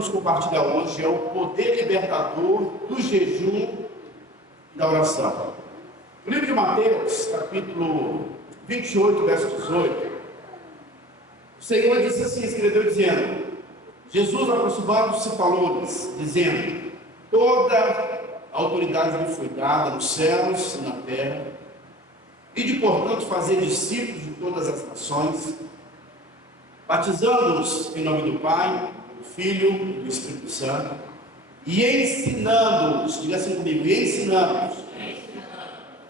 vamos compartilhar hoje é o poder libertador do jejum e da oração. No livro de Mateus, capítulo 28, verso 18, o Senhor disse assim, escreveu dizendo: Jesus, aproximando-se, falou-lhes, dizendo: toda a autoridade me foi dada nos céus e na terra, e de, portanto, fazer discípulos de todas as nações, batizando-os em nome do Pai, do Filho e do Espírito Santo, e ensinando-os, diga assim comigo, e ensinando-os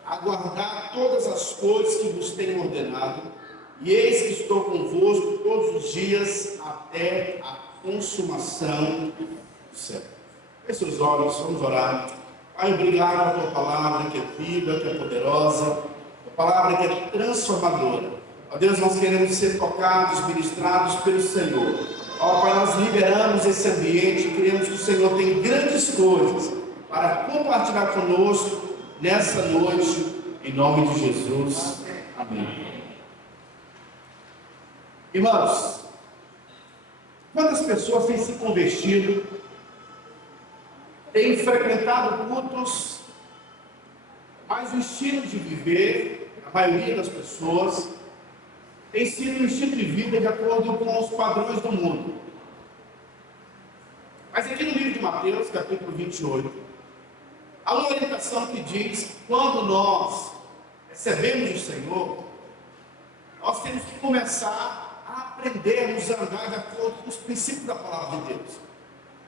a guardar todas as coisas que vos tenho ordenado, e eis que estou convosco todos os dias até a consumação do século. Feche seus olhos, vamos orar. Pai, obrigado pela tua palavra que é viva, que é poderosa, a palavra que é transformadora. Ó Deus, nós queremos ser tocados, ministrados pelo Senhor. Ó Pai, nós liberamos esse ambiente e queremos que o Senhor tenha grandes coisas para compartilhar conosco nessa noite, em nome de Jesus. Amém. Irmãos, quantas pessoas têm se convertido, têm frequentado cultos, mas o estilo de viver, a maioria das pessoas, tem sido um estilo de vida de acordo com os padrões do mundo. Mas aqui no livro de Mateus, capítulo 28, há uma orientação que diz que quando nós recebemos o Senhor, nós temos que começar a aprendermos a andar de acordo com os princípios da palavra de Deus.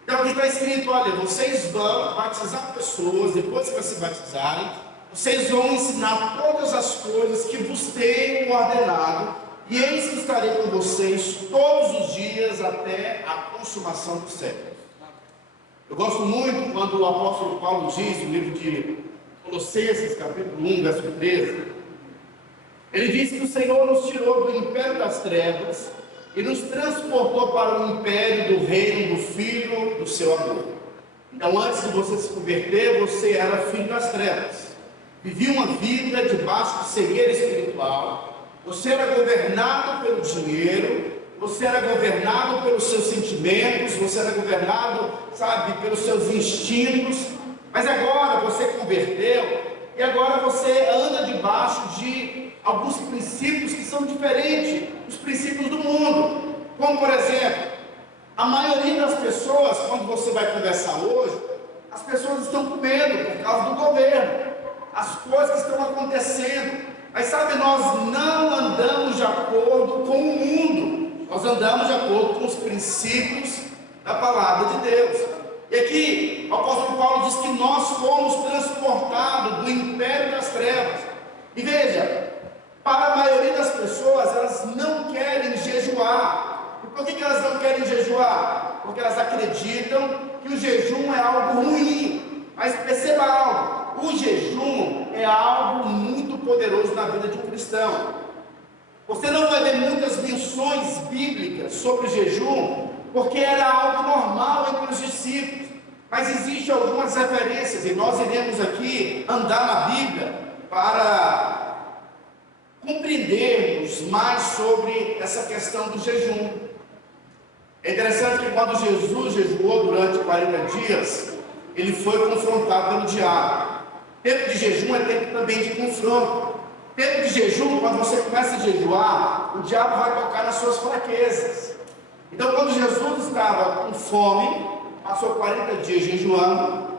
Então aqui está escrito, olha, vocês vão batizar pessoas, depois que se batizarem, vocês vão ensinar todas as coisas que vos tenho ordenado, e eis que estarei com vocês todos os dias até a consumação dos séculos. Eu gosto muito quando o apóstolo Paulo diz, no livro de Colossenses, capítulo 1, verso 13, ele diz que o Senhor nos tirou do império das trevas e nos transportou para o império do reino do Filho do seu amor. Então, antes de você se converter, você era filho das trevas, vivia uma vida debaixo de cegueira espiritual, você era governado pelo dinheiro, você era governado pelos seus sentimentos, você era governado, pelos seus instintos, mas agora você converteu e agora você anda debaixo de alguns princípios que são diferentes dos princípios do mundo. Como, por exemplo, a maioria das pessoas, quando você vai conversar hoje, as pessoas estão com medo por causa do governo, as coisas que estão acontecendo. Mas nós não andamos de acordo com o mundo, nós andamos de acordo com os princípios da palavra de Deus. E aqui o apóstolo Paulo diz que nós fomos transportados do império das trevas. E veja, para a maioria das pessoas, elas não querem jejuar. E por que elas não querem jejuar? Porque elas acreditam que o jejum é algo ruim. Mas perceba algo, o jejum é algo muito poderoso na vida de um cristão. Você não vai ver muitas menções bíblicas sobre o jejum, porque era algo normal entre os discípulos. Mas existem algumas referências, e nós iremos aqui andar na Bíblia para compreendermos mais sobre essa questão do jejum. É interessante que quando Jesus jejuou durante 40 dias, ele foi confrontado pelo diabo. Tempo de jejum é tempo também de confronto. Tempo de jejum, quando você começa a jejuar, o diabo vai tocar nas suas fraquezas. Então, quando Jesus estava com fome, passou 40 dias jejuando,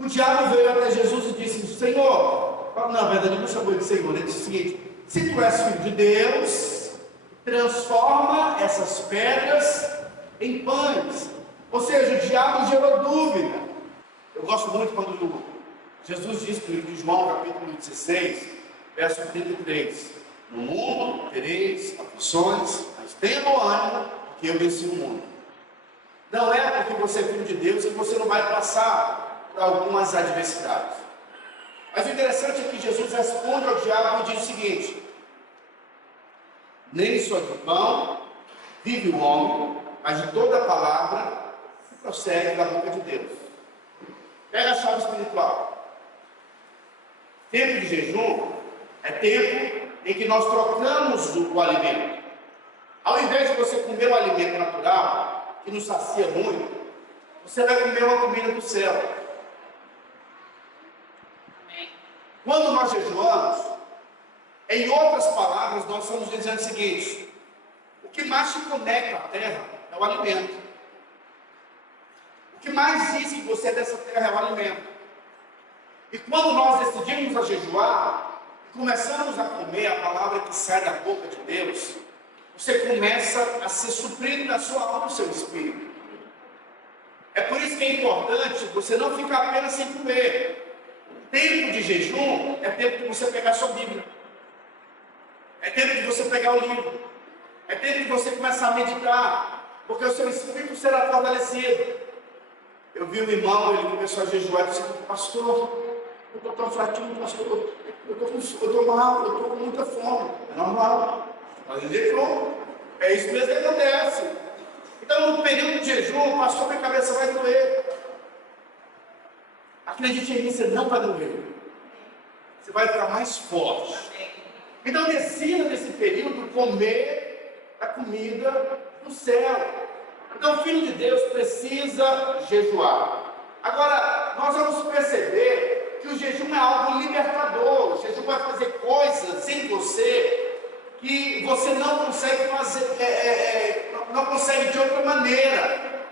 o diabo veio até Jesus e disse: Senhor, na verdade ele não chamou de Senhor, ele disse o seguinte: se tu és filho de Deus, transforma essas pedras em pães. Ou seja, o diabo gerou dúvida. Eu gosto muito quando Jesus diz no livro de João, capítulo 16, verso 33: no mundo tereis aflições, mas tenha bom ânimo, porque eu venci o mundo. Não é porque você é filho de Deus que você não vai passar por algumas adversidades. Mas o interessante é que Jesus responde ao diabo e diz o seguinte: nem só de pão vive o homem, mas de toda a palavra que procede da boca de Deus. Pega a chave espiritual. Tempo de jejum é tempo em que nós trocamos o alimento. Ao invés de você comer o alimento natural, que nos sacia muito, você vai comer uma comida do céu. Quando nós jejuamos, em outras palavras, nós estamos dizendo o seguinte: o que mais te conecta à terra é o alimento. O que mais diz que você é dessa terra é o alimento. E quando nós decidimos a jejuar, e começamos a comer a palavra que sai da boca de Deus, você começa a ser suprido na sua alma e no seu espírito. É por isso que é importante você não ficar apenas sem comer. Tempo de jejum é tempo de você pegar a sua Bíblia. É tempo de você pegar o livro. É tempo de você começar a meditar, porque o seu espírito será fortalecido. Eu vi um irmão, ele começou a jejuar e disse: pastor, eu estou tão fraquinho, pastor, eu estou mal, eu estou com muita fome. É normal, mas ele jejuou. É isso mesmo que acontece. Então, no período de jejum, pastor, minha cabeça vai doer. Acredite em mim, você não vai doer. Você vai ficar mais forte. Então, decida nesse período comer a comida do céu. Então, o Filho de Deus precisa jejuar. Agora, nós vamos perceber que o jejum é algo libertador. O jejum vai fazer coisas em você que você não consegue fazer, não consegue de outra maneira.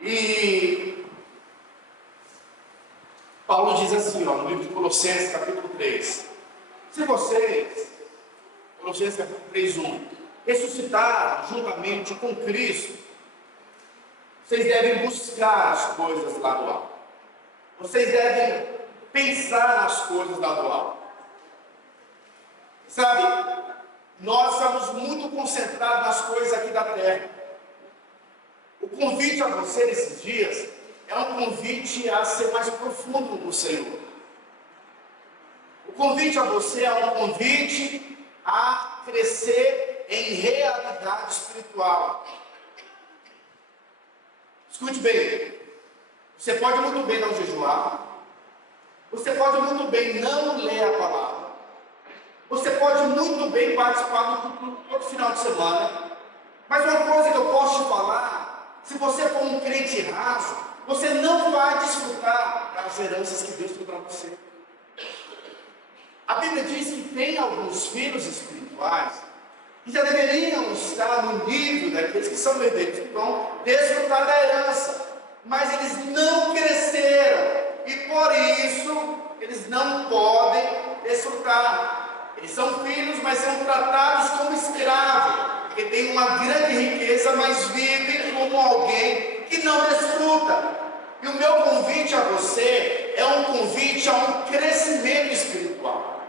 E Paulo diz assim, no livro de Colossenses, capítulo 3. Se vocês, Colossenses capítulo 3, 1, ressuscitaram juntamente com Cristo, vocês devem buscar as coisas lá do alto. Vocês devem pensar nas coisas lá do alto. Sabe, nós estamos muito concentrados nas coisas aqui da terra. O convite a você nesses dias é um convite a ser mais profundo no Senhor. O convite a você é um convite a crescer em realidade espiritual. Escute bem, você pode muito bem não jejuar, você pode muito bem não ler a palavra, você pode muito bem participar do culto todo final de semana, mas uma coisa que eu posso te falar: se você for um crente raso, você não vai desfrutar das heranças que Deus tem para você. A Bíblia diz que tem alguns filhos espirituais que já deveriam estar no nível daqueles que são herdeiros, que vão desfrutar da herança, mas eles não cresceram, e por isso eles não podem desfrutar. Eles são filhos, mas são tratados como escravos, porque tem uma grande riqueza, mas vivem como alguém que não desfruta. E o meu convite a você é um convite a um crescimento espiritual.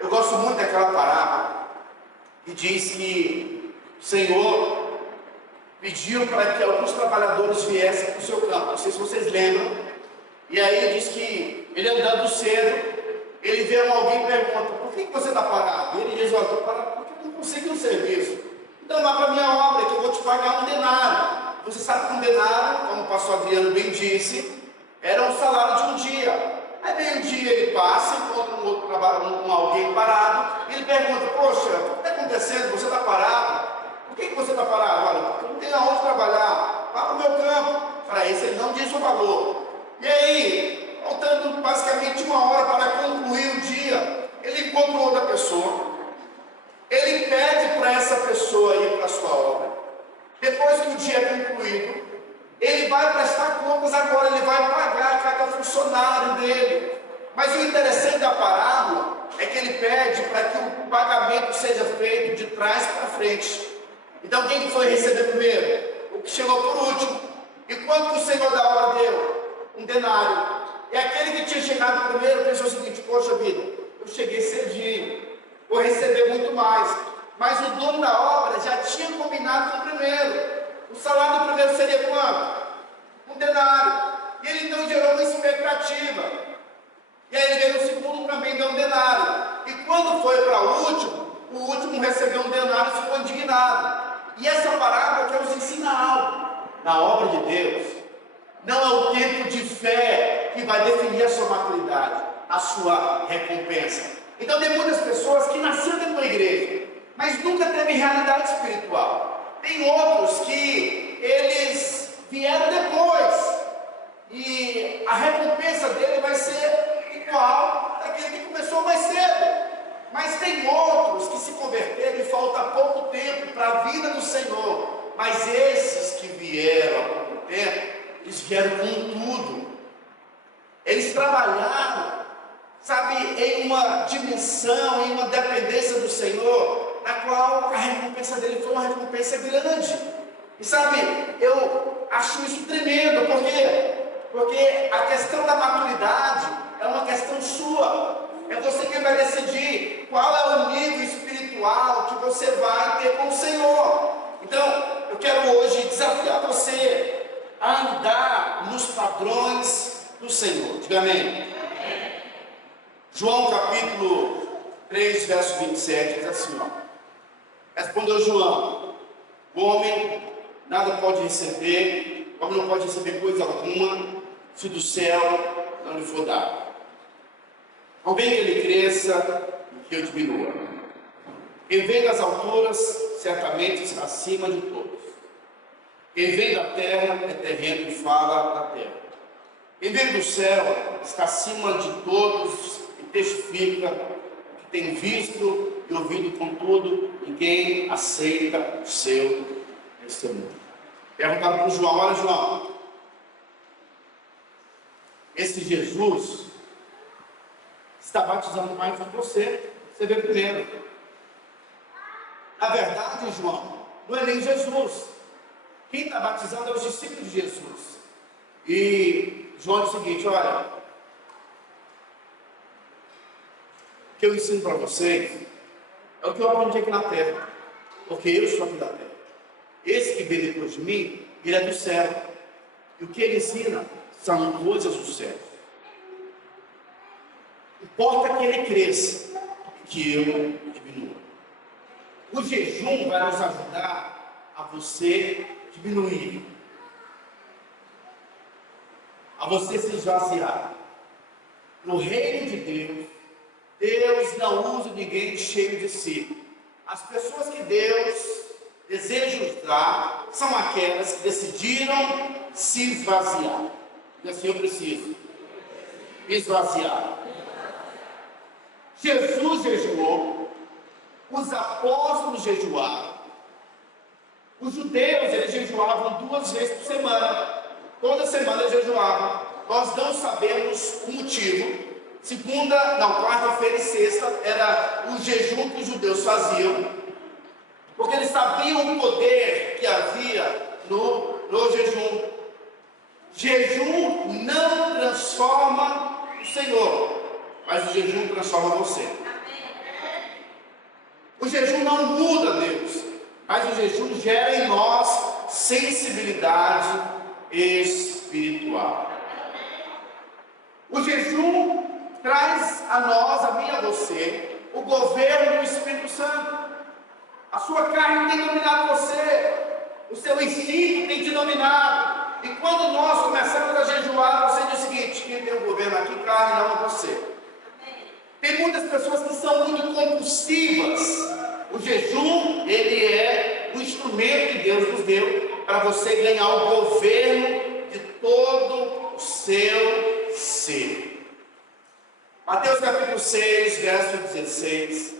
Eu gosto muito daquela parábola que diz que o Senhor pediu para que alguns trabalhadores viessem para o seu campo. Não sei se vocês lembram. E aí ele diz que ele andando cedo, ele vê alguém e pergunta: por que você está parado? E ele diz: olha, estou parado porque eu não consegui um serviço. Então vá para a minha obra que eu vou te pagar um denário. Você sabe que um denário, como o pastor Adriano bem disse, era um salário de um dia. Aí vem um dia, ele passa, encontra um outro trabalho com alguém parado, e ele pergunta: poxa, o que está acontecendo? Você está parado? Por que você está parado? Olha, porque eu não tenho aonde trabalhar. Vá para o meu campo. Para isso ele não diz o valor. E aí, faltando basicamente 1 hora para concluir o dia, ele encontra outra pessoa, ele pede para essa pessoa ir para a sua obra. Depois que o dia é concluído, ele vai prestar contas agora, ele vai pagar cada funcionário dele. Mas o interessante da parábola é que ele pede para que o pagamento seja feito de trás para frente. Então quem foi receber primeiro? O que chegou por último. E quanto que o Senhor da obra deu? Um denário. E aquele que tinha chegado primeiro pensou o seguinte: poxa vida, eu cheguei cedinho, vou receber muito mais. Mas o dono da obra já tinha combinado com o primeiro. O salário do primeiro seria quanto? Um denário. E ele então gerou uma expectativa. E aí ele veio no segundo, também deu um denário. E quando foi para o último recebeu um denário e ficou indignado. E essa parábola quer nos ensinar algo. Na obra de Deus, não é o tempo de fé que vai definir a sua maturidade, a sua recompensa. Então tem muitas pessoas que nasceram dentro da igreja, mas nunca teve realidade espiritual. Tem outros que eles vieram depois, e a recompensa dele vai ser igual daquele que começou mais cedo. Mas tem outros que se converteram e falta pouco tempo para a vida do Senhor. Mas esses que vieram há pouco tempo, eles vieram com tudo. Eles trabalharam, sabe, em uma dimensão, em uma dependência do Senhor, na qual a recompensa dele foi uma recompensa grande. E sabe, eu acho isso tremendo. Por quê? Porque a questão da maturidade é uma questão sua. É você quem vai decidir qual é o nível espiritual que você vai ter com o Senhor. Então, eu quero hoje desafiar você a andar nos padrões do Senhor. Diga amém. João capítulo 3, verso 27, diz assim, ó. Respondeu João: o homem nada pode receber, o homem não pode receber coisa alguma, se do céu não lhe for dado. Convém que ele cresça e que eu diminua. Quem vem das alturas, certamente está acima de todos. Quem vem da terra é terreno e fala da terra. Quem vem do céu está acima de todos e testifica o que tem visto e ouvido, contudo, ninguém aceita o seu testemunho. Perguntaram para o João: olha, João, esse Jesus está batizando mais do que você. Você vê primeiro. Na verdade, João, não é nem Jesus. Quem está batizando é os discípulos de Jesus. E João diz o seguinte: olha, o que eu ensino para vocês é o que eu aprendi aqui na terra, porque eu sou aqui da terra. Esse que vem depois de mim, ele é do céu, e o que ele ensina são coisas do céu. Importa que ele cresça e que eu diminua. O jejum vai nos ajudar a você diminuir, a você se esvaziar. No reino de Deus, Deus não usa ninguém cheio de si. As pessoas que Deus deseja usar são aquelas que decidiram se esvaziar. E assim: eu preciso esvaziar. Jesus jejuou, os apóstolos jejuaram, os judeus eles jejuavam 2 vezes por semana, toda semana eles jejuavam. Nós não sabemos o motivo. Quarta-feira e sexta era o jejum que os judeus faziam, porque eles sabiam o poder que havia no jejum. Jejum não transforma o Senhor, mas o jejum transforma você. O jejum não muda Deus, mas o jejum gera em nós sensibilidade espiritual. O jejum traz a nós, a mim e a você, o governo do Espírito Santo. A sua carne tem dominado você, o seu instinto tem te dominado. E quando nós começamos a jejuar, você diz o seguinte: quem tem o governo aqui, carne, não é você. Tem muitas pessoas que são muito compulsivas. O jejum, ele é o instrumento que Deus nos deu para você ganhar o governo de todo o seu ser. Mateus capítulo 6, verso 16.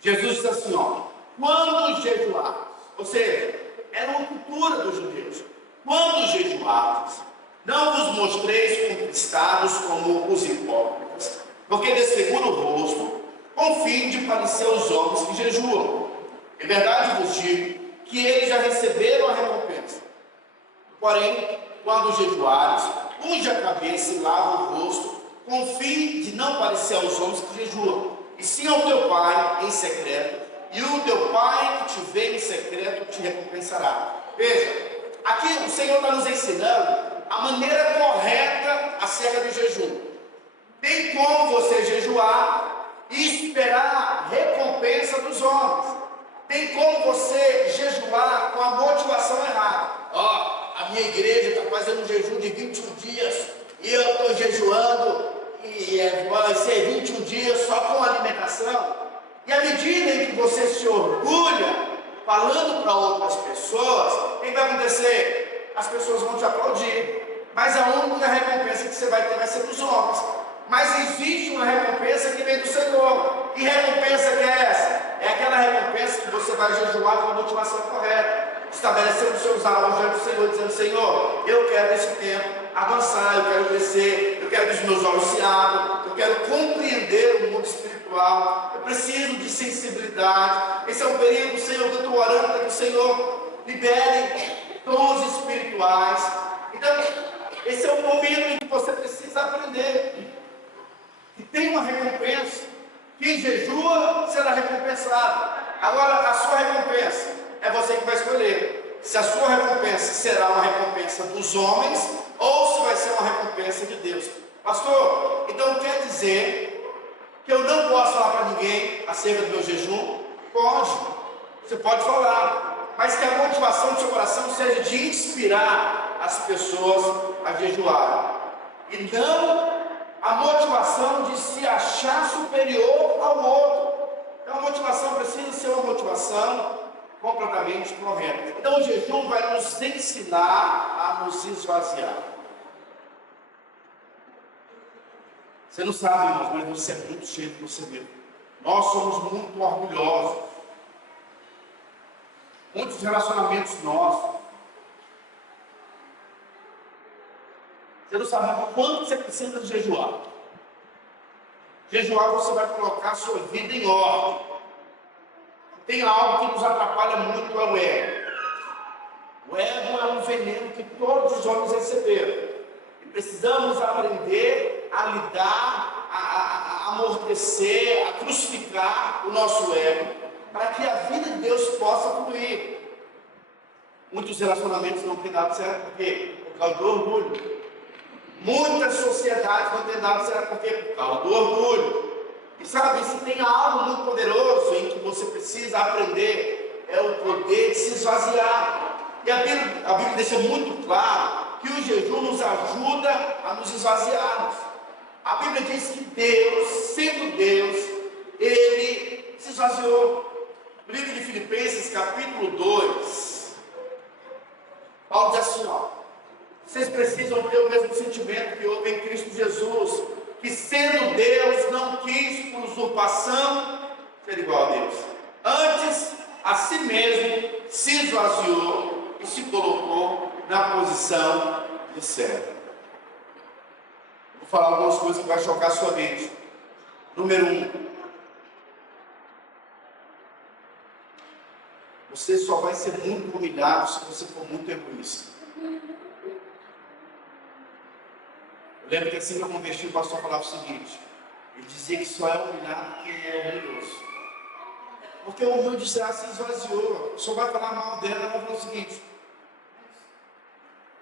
Jesus diz assim, ó: quando jejuar, ou seja, era uma cultura dos judeus. Quando jejuardes, não vos mostreis conquistados como os hipócritas, porque desfigura o rosto, com fim de parecer aos homens que jejuam. Em verdade vos digo que eles já receberam a recompensa. Porém, quando jejuares, unge a cabeça e lava o rosto, com fim de não parecer aos homens que jejuam, e sim ao teu Pai em secreto, e o teu Pai que te vê em secreto te recompensará. Veja, aqui o Senhor está nos ensinando a maneira correta acerca do jejum. Tem como você jejuar e esperar a recompensa dos homens. Tem como você jejuar com a motivação errada. A minha igreja está fazendo um jejum de 21 dias e eu estou jejuando e vai ser 21 dias só com alimentação. E à medida em que você se orgulha falando para outras pessoas, o que vai acontecer? As pessoas vão te aplaudir, mas a única recompensa que você vai ter vai ser dos homens. Mas existe uma recompensa que vem do Senhor. Que recompensa que é essa? É aquela recompensa que você vai jejuar com a motivação correta, estabelecendo os seus alvos diante do Senhor, dizendo: Senhor, eu quero nesse tempo avançar, eu quero crescer, eu quero que os meus olhos se abram, eu quero compreender o mundo espiritual, eu preciso de sensibilidade. Esse é um período, Senhor, que eu estou orando para que o Senhor libere dons espirituais. Então, esse é o momento em que você precisa aprender que tem uma recompensa. Quem jejua será recompensado. Agora, a sua recompensa é você que vai escolher se a sua recompensa será uma recompensa dos homens ou se vai ser uma recompensa de Deus. Pastor, então quer dizer que eu não posso falar para ninguém acerca do meu jejum? Pode, você pode falar, mas que a motivação do seu coração seja de inspirar as pessoas a jejuar, e não a motivação de se achar superior ao outro. Então a motivação precisa ser uma motivação completamente correta. Então o jejum vai nos ensinar a nos esvaziar. Você não sabe, irmãos, mas você é muito cheio de você mesmo. Nós somos muito orgulhosos. Muitos relacionamentos nossos. Você não sabe quanto você precisa jejuar. Jejuar, você vai colocar a sua vida em ordem. Tem algo que nos atrapalha muito, é o ego. O ego é um veneno que todos os homens receberam. E precisamos aprender a lidar, a amortecer, a crucificar o nosso ego, para que a vida de Deus possa fluir. Muitos relacionamentos não têm dado certo, por quê? Por causa do orgulho. Muitas sociedades não têm dado certo, por quê? Por causa do orgulho. E sabe, se tem algo muito poderoso em que você precisa aprender, é o poder de se esvaziar. E a Bíblia deixa muito claro que o jejum nos ajuda a nos esvaziarmos. A Bíblia diz que Deus, sendo Deus, Ele se esvaziou. No livro de Filipenses, capítulo 2, Paulo diz assim, vocês precisam ter o mesmo sentimento que houve em Cristo Jesus, que sendo Deus, não quis por usurpação ser igual a Deus. Antes, a si mesmo se esvaziou e se colocou na posição de servo. Vou falar algumas coisas que vai chocar a sua mente. Número 1. Você só vai ser muito humilhado se você for muito egoísta. Eu lembro que assim que eu converti, o pastor falava o seguinte: ele dizia que só é humilhado quem é orgulhoso. Porque o humilde se esvaziou, só vai falar mal dela, ela vai falar o seguinte.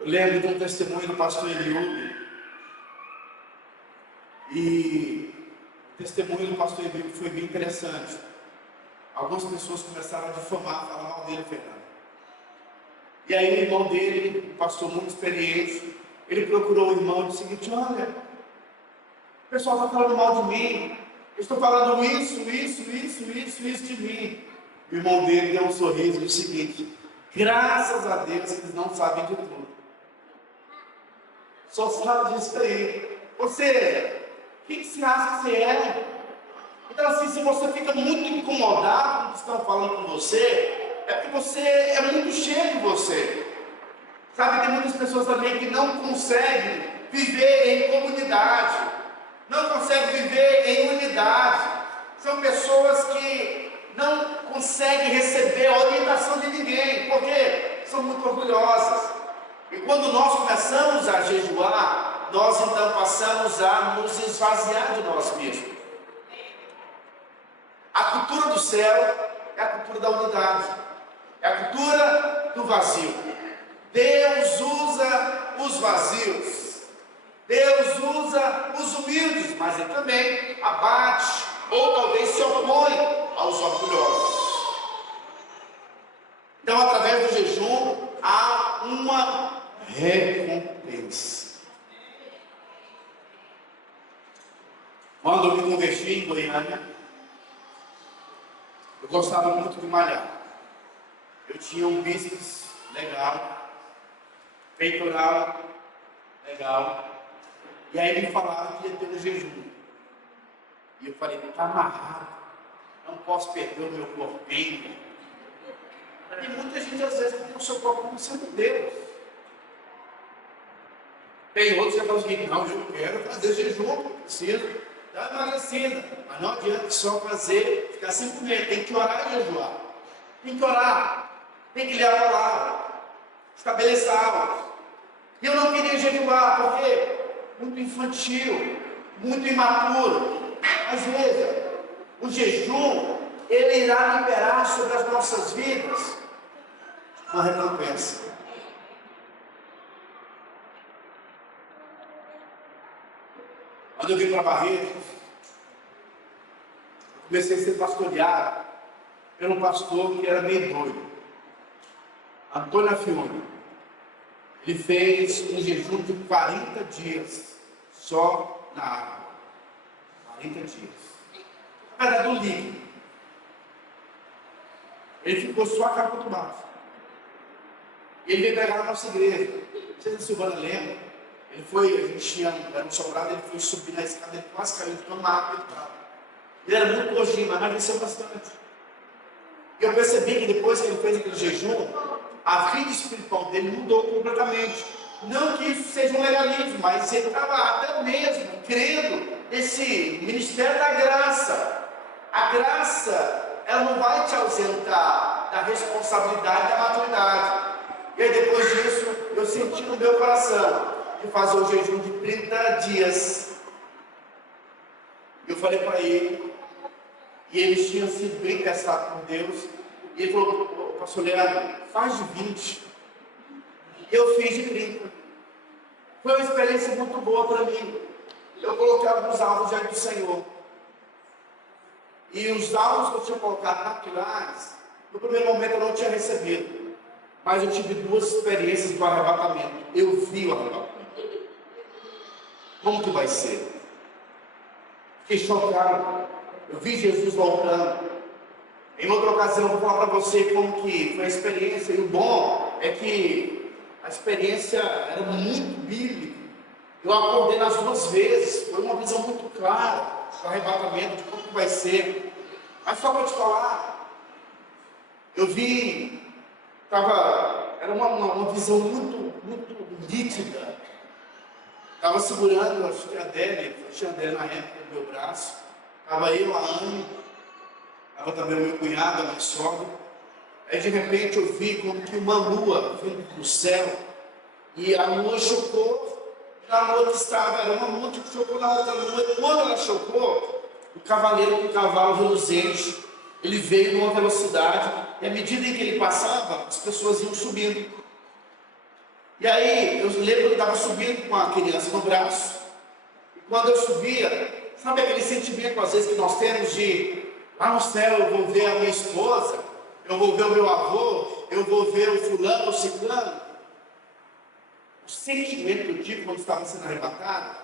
Eu lembro de um testemunho do pastor Eliú, e o testemunho do pastor Eliú foi bem interessante. Algumas pessoas começaram a difamar, falar mal dele, Fernando. E aí o irmão dele, um pastor muito experiente, ele procurou o irmão e disse o seguinte: olha, o pessoal está falando mal de mim, eu estou falando isso de mim. O irmão dele deu um sorriso e disse o seguinte: graças a Deus eles não sabem de tudo. Só sabe disso aí. Ou seja, o que você acha que você é? Então assim, se você fica muito incomodado com o que estão falando com você, é porque você é muito cheio de você. Sabe, tem muitas pessoas também que não conseguem viver em comunidade, não conseguem viver em unidade. São pessoas que não conseguem receber a orientação de ninguém, porque são muito orgulhosas. E quando nós começamos a jejuar, nós então passamos a nos esvaziar de nós mesmos. A cultura do céu é a cultura da unidade, é a cultura do vazio. Deus usa os vazios, Deus usa os humildes, mas Ele também abate ou talvez se opõe aos orgulhosos. Então, através do jejum, há uma recompensa. Quando eu me converti em Goiânia, eu gostava muito de malhar. eu tinha um bíceps legal, peitoral legal, e aí me falaram que ia ter um jejum. E eu falei, está amarrado, não posso perder o meu corpinho. E muita gente às vezes tem o seu corpo como sendo Deus. Tem outros que falam assim, não, eu quero fazer jejum, eu preciso dar emagrecida. Mas não adianta só fazer, ficar sem comer, tem que orar e jejuar. Tem que orar, tem que ler a palavra, estabelecer aulas. E eu não queria jejuar, porque muito infantil, muito imaturo. Mas veja, o jejum, ele irá liberar sobre as nossas vidas uma recompensa. Quando eu vim para Barretos, comecei a ser pastoreado por um pastor que era meio doido, Antônio Afione. Ele fez um jejum de 40 dias, só na água. 40 dias. Na verdade, do líquido. Ele ficou só a capa do mato. Ele veio pregar na nossa igreja. Não sei se a Silvana lembra. Ele foi, a gente tinha, era um sobrado, ele foi subir na escada, ele quase caiu, ficou na água. Ele era muito gordinho, mas emagreceu bastante. E eu percebi que depois que ele fez aquele jejum, a vida espiritual dele mudou completamente. Não que isso seja um legalismo, mas ele estava até mesmo crendo nesse ministério da graça. A graça, ela não vai te ausentar da responsabilidade e da maturidade. E aí depois disso, eu senti no meu coração de fazer o jejum de 30 dias. Eu falei para ele, e eles tinham sido bem testados por Deus, e ele falou, pastor Leandro, faz de 20. Eu fiz de 30. Foi uma experiência muito boa para mim. Eu coloquei alguns alvos diante do Senhor. E os alvos que eu tinha colocado naturais, no primeiro momento eu não tinha recebido. Mas eu tive duas experiências do arrebatamento. Eu vi o arrebatamento. Como que vai ser? Fiquei chocado. Eu vi Jesus voltando. Em outra ocasião eu vou falar para você como que foi a experiência. E o bom é que a experiência era muito bíblica. Eu acordei nas duas vezes. Foi uma visão muito clara do arrebatamento, de como que vai ser. Mas só para te falar, eu vi, era uma visão muito nítida. Estava segurando a Adélia, eu tinha a Adélia na época no meu braço. Estava eu, a Anne, estava também o meu cunhado, a minha sogra. Aí de repente eu vi como que uma lua vindo do céu. E a lua chocou na lua que estava, era uma lua que chocou na outra lua. E quando ela chocou, o cavaleiro com o cavalo reluzente, ele veio numa velocidade. E à medida em que ele passava, as pessoas iam subindo. E aí, eu lembro que eu estava subindo com a criança no braço, e quando eu subia, sabe aquele sentimento às vezes que nós temos de, lá no céu eu vou ver a minha esposa, eu vou ver o meu avô, eu vou ver o fulano, o ciclano. O sentimento que eu tive quando estava sendo arrebatado,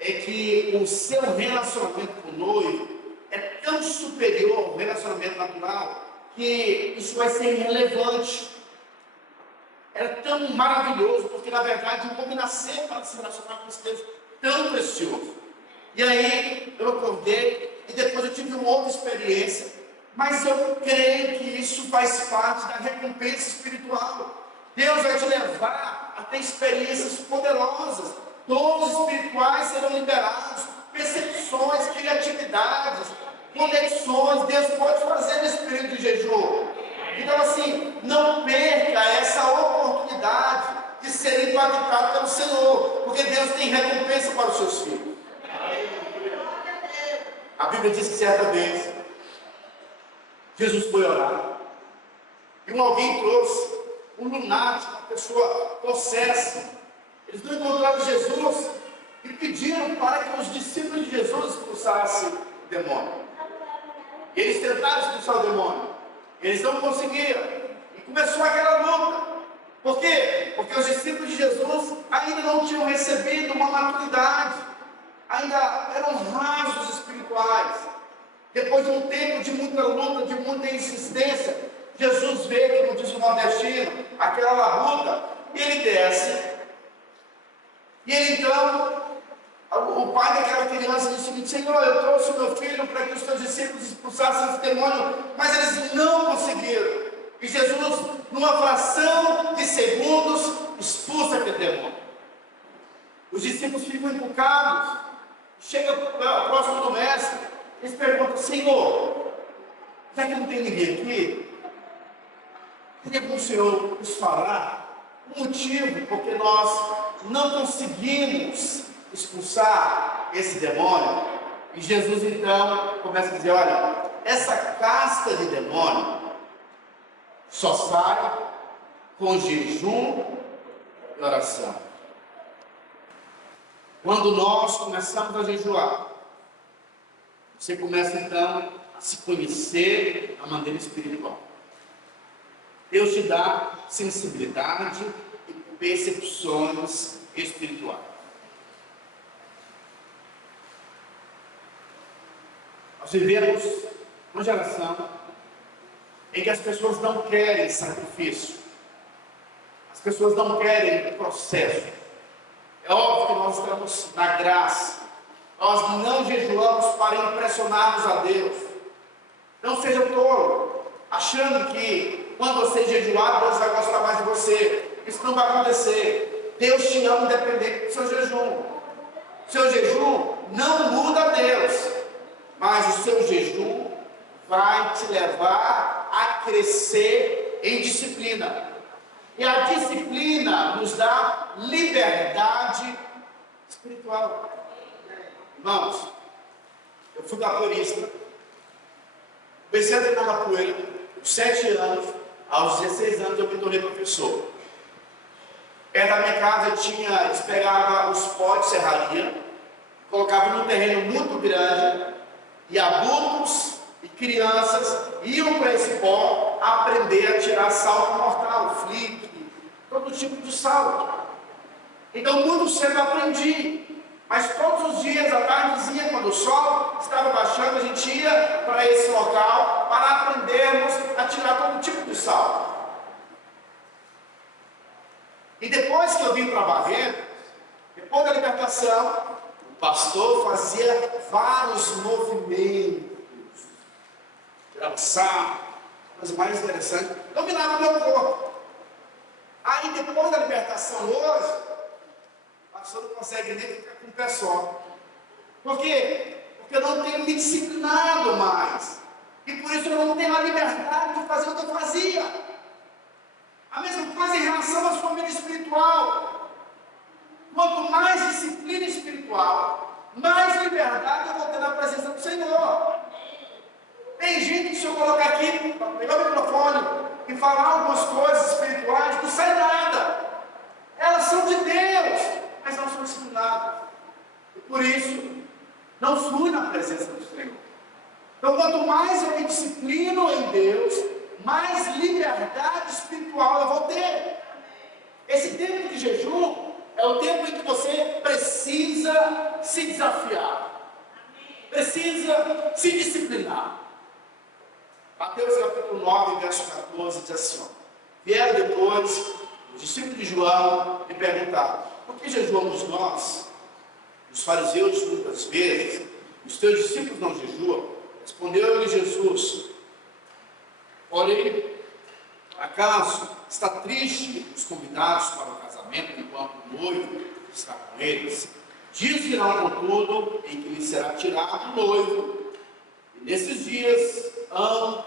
é que o seu relacionamento com o noivo é tão superior ao relacionamento natural, que isso vai ser irrelevante. Era tão maravilhoso, porque na verdade o homem nasceu para se relacionar com esse Deus tão precioso. E aí eu acordei, e depois eu tive uma outra experiência, mas eu creio que isso faz parte da recompensa espiritual. Deus vai te levar a ter experiências poderosas, dons espirituais serão liberados, percepções, criatividades, conexões, Deus pode fazer nesse período de jejum. Então assim, não perca essa oportunidade de ser impactado pelo Senhor, porque Deus tem recompensa para os seus filhos. A Bíblia diz que certa vez, Jesus foi orar, e alguém trouxe um lunático, uma pessoa possessa. Eles não encontraram Jesus, e pediram para que os discípulos de Jesus expulsassem o demônio. E eles tentaram expulsar o demônio. Eles não conseguiram. E começou aquela luta. Por quê? Porque os discípulos de Jesus ainda não tinham recebido uma maturidade. Ainda eram rasos espirituais. Depois de um tempo de muita luta, de muita insistência, Jesus vê, como diz o nordestino, aquela labuta, e ele desce. E ele então, o pai daquela criança disse o seguinte: Senhor, eu trouxe o meu filho para que os teus discípulos expulsassem esse demônio, mas eles não conseguiram. E Jesus, numa fração de segundos, expulsa aquele demônio. Os discípulos ficam encucados, chega próximo do mestre, eles perguntam: Senhor, já que não tem ninguém aqui, queria que o Senhor nos falar o motivo porque nós não conseguimos expulsar esse demônio. E Jesus então começa a dizer: olha, essa casta de demônio só sai com jejum e oração. Quando nós começamos a jejuar, você começa então a se conhecer a maneira espiritual. Deus te dá sensibilidade e percepções espirituais. Nós vivemos uma geração em que as pessoas não querem sacrifício, as pessoas não querem processo. É óbvio que nós estamos na graça, nós não jejuamos para impressionarmos a Deus. Não seja tolo, achando que quando você jejuar, Deus vai gostar mais de você. Isso não vai acontecer. Deus te ama independente do seu jejum. Seu jejum não muda a Deus, mas o seu jejum vai te levar a crescer em disciplina. E a disciplina nos dá liberdade espiritual. Irmãos, eu fui capoeirista, comecei a treinar capoeira aos 7 anos, aos 16 anos eu me tornei professor. Perto da minha casa eles pegavam os pós de serraria, colocavam num terreno muito grande, e adultos e crianças iam para esse pó aprender a tirar salto mortal, flick, todo tipo de salto. Então muito cedo eu aprendi, mas todos os dias, à tardezinha, quando o sol estava baixando, a gente ia para esse local para aprendermos a tirar todo tipo de salto. E depois que eu vim para Barreto, depois da libertação, o pastor fazia vários movimentos, tirava salto, coisa mais interessante, dominava o meu corpo. Aí depois da libertação hoje, a pessoa não consegue nem ficar com o pé só. Por quê? Porque eu não tenho me disciplinado mais. E por isso eu não tenho a liberdade de fazer o que eu fazia. A mesma coisa em relação à sua vida espiritual. Quanto mais disciplina espiritual, mais liberdade eu vou ter na presença do Senhor. Tem gente que se eu colocar aqui, pegar o microfone e falar algumas coisas espirituais, não sai nada. Elas são de Deus, mas não são disciplinadas. E por isso, não flui na presença do Senhor. Então, quanto mais eu me disciplino em Deus, mais liberdade espiritual eu vou ter. Esse tempo de jejum é o tempo em que você precisa se desafiar, precisa se disciplinar. Mateus capítulo 9, verso 14 diz assim: ó, vieram depois os discípulos de João lhe perguntaram: por que jejuamos nós? Os fariseus muitas vezes, os teus discípulos não jejuam? Respondeu-lhe Jesus: porém, acaso está triste os convidados para o casamento enquanto o noivo está com eles? Dias virão, contudo, em que lhe será tirado o noivo, e nesses dias hão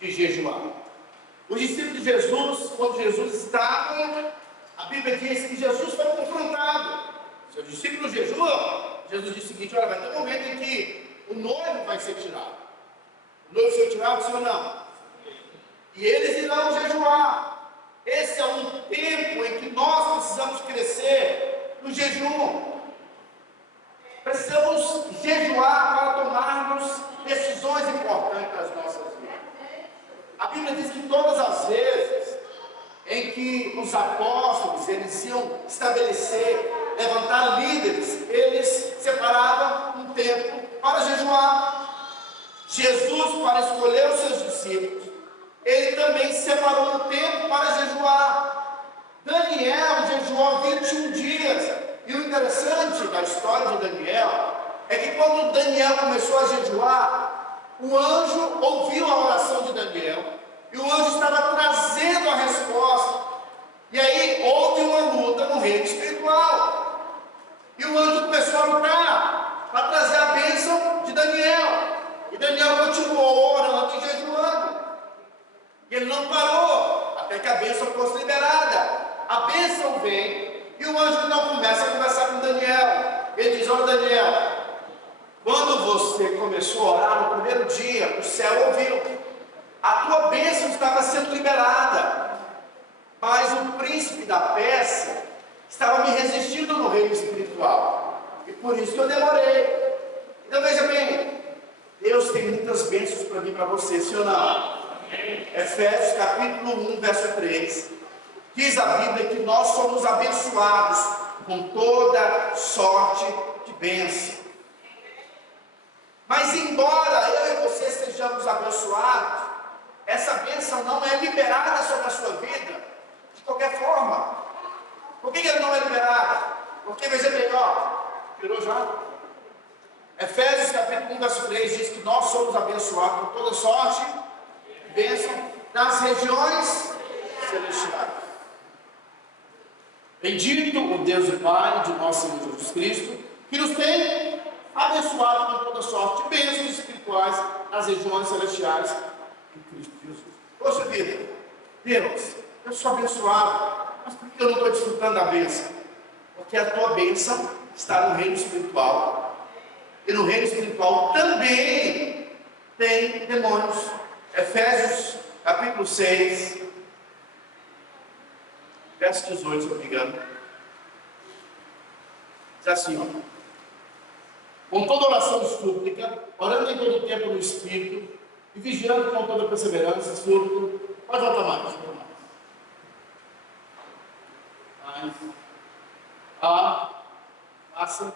de jejuar. Os discípulos de Jesus, quando Jesus estava, a Bíblia diz que Jesus foi confrontado. Seus discípulos jejuam. Jesus disse o seguinte: olha, vai ter um momento em que o noivo vai ser tirado. O noivo ser tirado, sim ou não? E eles irão jejuar. Esse é um tempo em que nós precisamos crescer no jejum. Precisamos jejuar para tomarmos decisões importantes das nossas vidas. A Bíblia diz que todas as vezes em que os apóstolos eles iam estabelecer, levantar líderes, eles separavam um tempo para jejuar. Jesus, para escolher os seus discípulos, ele também separou um tempo para jejuar. Daniel jejuou 21 dias. E o interessante da história de Daniel é que quando Daniel começou a jejuar, o anjo ouviu a oração de Daniel e o anjo estava trazendo a resposta. E aí houve uma luta no reino espiritual. E o anjo começou a lutar para trazer a bênção de Daniel. E Daniel continuou orando e jejuando. E ele não parou até que a bênção fosse liberada. A bênção vem e o anjo então começa a conversar com Daniel. Ele diz: olha, Daniel, quando você começou a orar no primeiro dia, o céu ouviu. A tua bênção estava sendo liberada, mas o príncipe da Pérsia estava me resistindo no reino espiritual. E por isso que eu demorei. Então veja bem, Deus tem muitas bênçãos para mim, para você, sim ou não? Efésios capítulo 1, verso 3, diz a Bíblia que nós somos abençoados com toda sorte de bênção. Mas embora eu e você sejamos abençoados, essa bênção não é liberada sobre a sua vida de qualquer forma. Por que ela não é liberada? Porque veja bem, virou já? Efésios capítulo 1, verso 3 diz que nós somos abençoados com toda sorte de bênção nas regiões celestiais. Bendito o Deus e Pai de nosso Senhor Jesus Cristo, que nos tem abençoado com toda sorte de bênçãos espirituais nas regiões celestiais em Cristo Jesus. Poxa vida, Deus, eu sou abençoado, mas por que eu não estou desfrutando da bênção? Porque a tua bênção está no reino espiritual. E no reino espiritual também tem demônios. Efésios capítulo 6, verso 18, se eu não me engano. Diz assim, com toda oração e súplica, orando em todo o tempo no Espírito, e vigiando com toda perseverança e súplica. Pode voltar mais. Passa.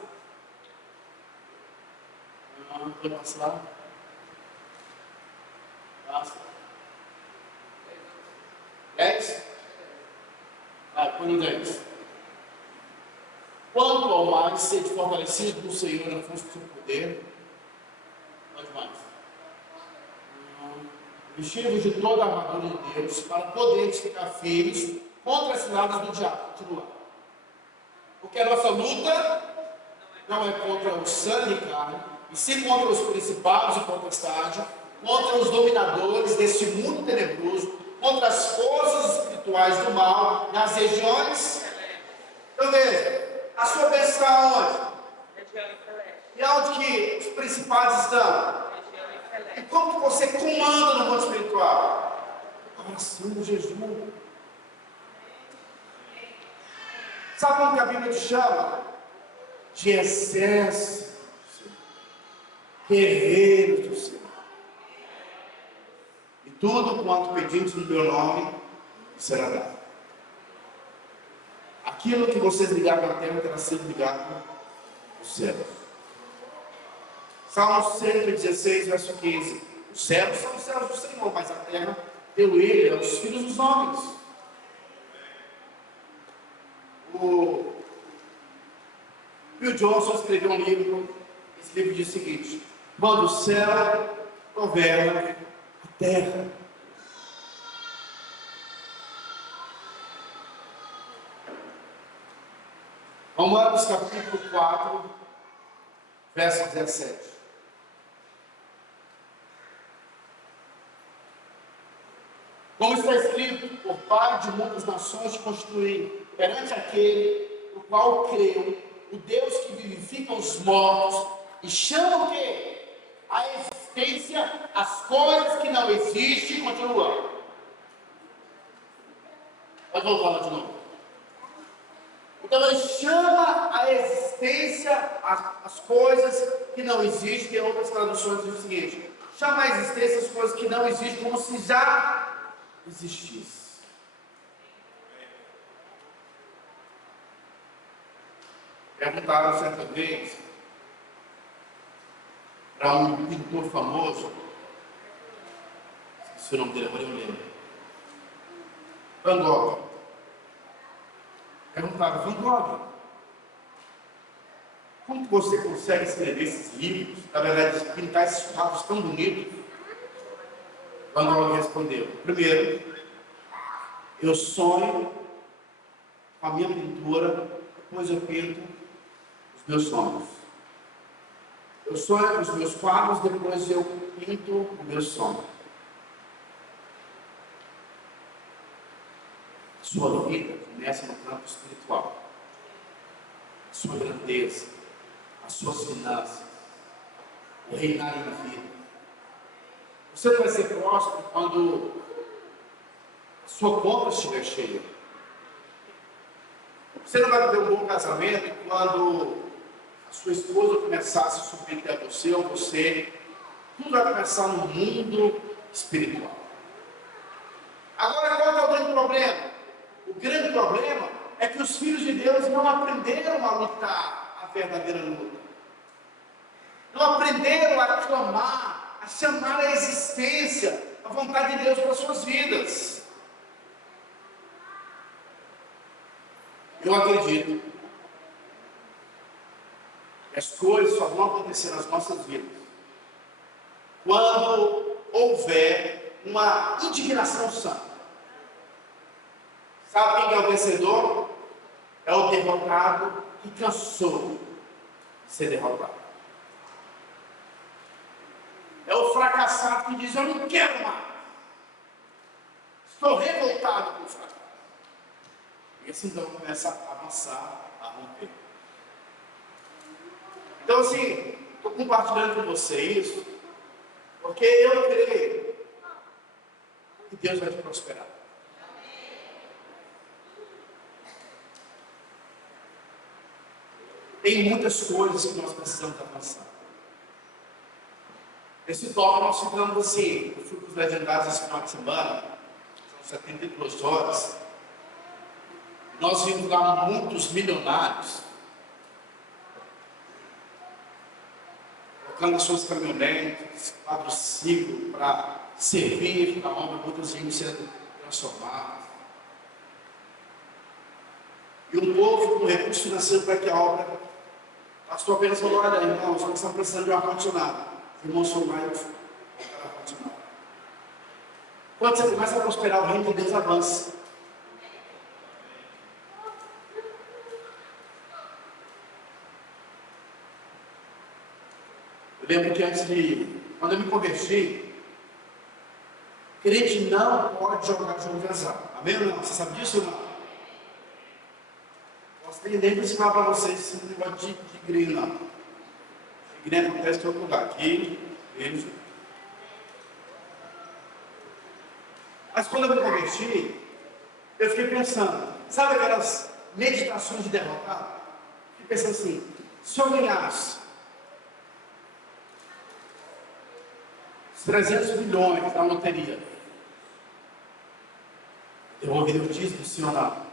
Pode passar. Passa. 10? Põe no 10. Quanto ao mais, sede fortalecido no Senhor na força do seu poder. Pode mais. Vestivos de toda a armadura de Deus, para poderes ficar firmes contra as ciladas do diabo. Continua. Porque a nossa luta não é contra o sangue e carne, e sim contra os principados e potestades, contra os dominadores deste mundo tenebroso, contra as forças espirituais do mal nas regiões. Então veja, a sua bênção está onde? E onde que os principados estão? E como que você comanda no mundo espiritual? Oração, jejum. Sabe como que a Bíblia te chama? De exército, guerreiros do Senhor. E tudo quanto pedimos no teu nome será dado. Aquilo que vocês ligarem na terra terá sido ligado no céu. Salmo 116, verso 15. Os céus são os céus do Senhor, mas a terra deu ele aos filhos dos homens. O Bill Johnson escreveu um livro. Esse livro diz o seguinte: quando o céu governa a terra. Romanos capítulo 4, verso 17. Como está escrito, por Pai de muitas nações te constituí, perante aquele no qual creio, o Deus que vivifica os mortos e chama o quê? A existência, as coisas que não existem, continua. Pode voltar lá de novo. Então ele chama a existência, as coisas que não existem. Tem outras traduções que dizem o seguinte: chama a existência as coisas que não existem como se já existisse. Perguntaram certa vez para um pintor famoso, Se o nome dele agora eu lembro. Van Gogh. Perguntava, Van Gogh, como que você consegue escrever esses livros? Na verdade, pintar esses quadros tão bonitos? Van Gogh respondeu, primeiro, eu sonho com a minha pintura, depois eu pinto os meus sonhos. Eu sonho com os meus quadros, depois eu pinto o meu sonho. Sua vida começa no campo espiritual. A sua grandeza, as suas finanças, o reinar em vida. Você não vai ser próspero quando a sua conta estiver cheia. Você não vai ter um bom casamento quando a sua esposa começar a se submeter a você ou você. Tudo vai começar no mundo espiritual. Agora, qual é o grande problema? O grande problema é que os filhos de Deus não aprenderam a lutar a verdadeira luta. Não aprenderam a clamar, a chamar a existência, a vontade de Deus para as suas vidas. Eu acredito que as coisas só vão acontecer nas nossas vidas quando houver uma indignação santa. Sabe quem é o vencedor? É o derrotado que cansou de ser derrotado. É o fracassado que diz, eu não quero mais. Estou revoltado com o fracasso. E assim então começa a avançar, a romper. Então assim, estou compartilhando com você isso, porque eu creio que Deus vai te prosperar. Tem muitas coisas que nós precisamos avançar. Esse tópico nós ficamos assim, eu fui para os legendários esse final de semana, são 72 horas. Nós vimos lá muitos milionários, colocando as suas caminhonetes, quadriciclo para servir na obra, muitos vinhos sendo transformados. E um povo com recurso financeiro para que a obra. O pastor apenas falou, olha, irmãos, nós estamos precisando de um ar-condicionado. Os irmãos foram lá e colocaram ar-condicionado. Quando você começa a prosperar, o reino de Deus avança. Eu lembro que quando eu me converti, crente não pode jogar jogo de azar. Amém ou não? Você sabe disso ou não? Nem vou ensinar para vocês esse negócio de igreja, não. Igreja acontece em outro lugar. Aqui, igreja. Mas quando eu me converti, eu fiquei pensando, sabe aquelas meditações de derrotado? Fiquei pensando assim, se eu ganhasse os 300 milhões na loteria, eu ouvi o dízimo do senhor não.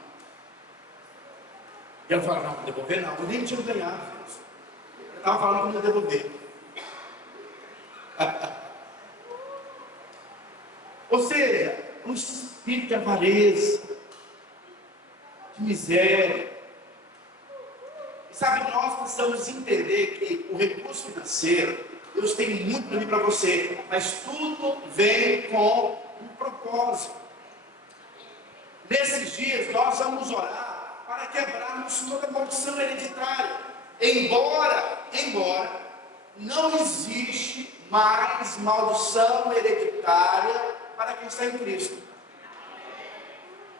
E eu falava, não, vou devolver não, eu nem tinha ganhado. Eu estava falando que não ia devolver. Ou seja, um espírito de avareza, de miséria. E sabe, nós precisamos entender que o recurso financeiro, Deus tem muito para mim para você, mas tudo vem com um propósito. Nesses dias nós vamos orar para quebrarmos toda a maldição hereditária. Embora não existe mais maldição hereditária para quem está em Cristo.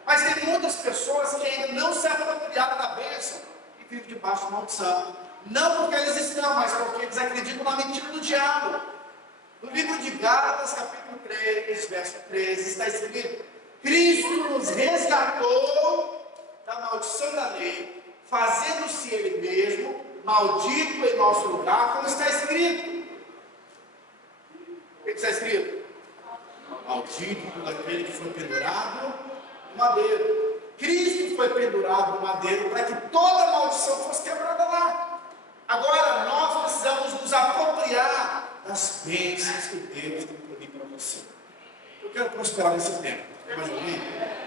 Mas tem muitas pessoas que ainda não se apropriaram da bênção e vivem debaixo de maldição. Não porque eles estão, mas porque eles acreditam na mentira do diabo. No livro de Gálatas, capítulo 3, verso 13, está escrito: Cristo nos resgatou da maldição da lei, fazendo-se Ele mesmo maldito em nosso lugar, como está escrito. O que está escrito? Maldito por aquele que foi pendurado no madeiro. Cristo foi pendurado no madeiro para que toda maldição fosse quebrada lá. Agora nós precisamos nos apropriar das bênçãos que Deus tem para mim e para você. Eu quero prosperar nesse tempo. Quer mais ouvir?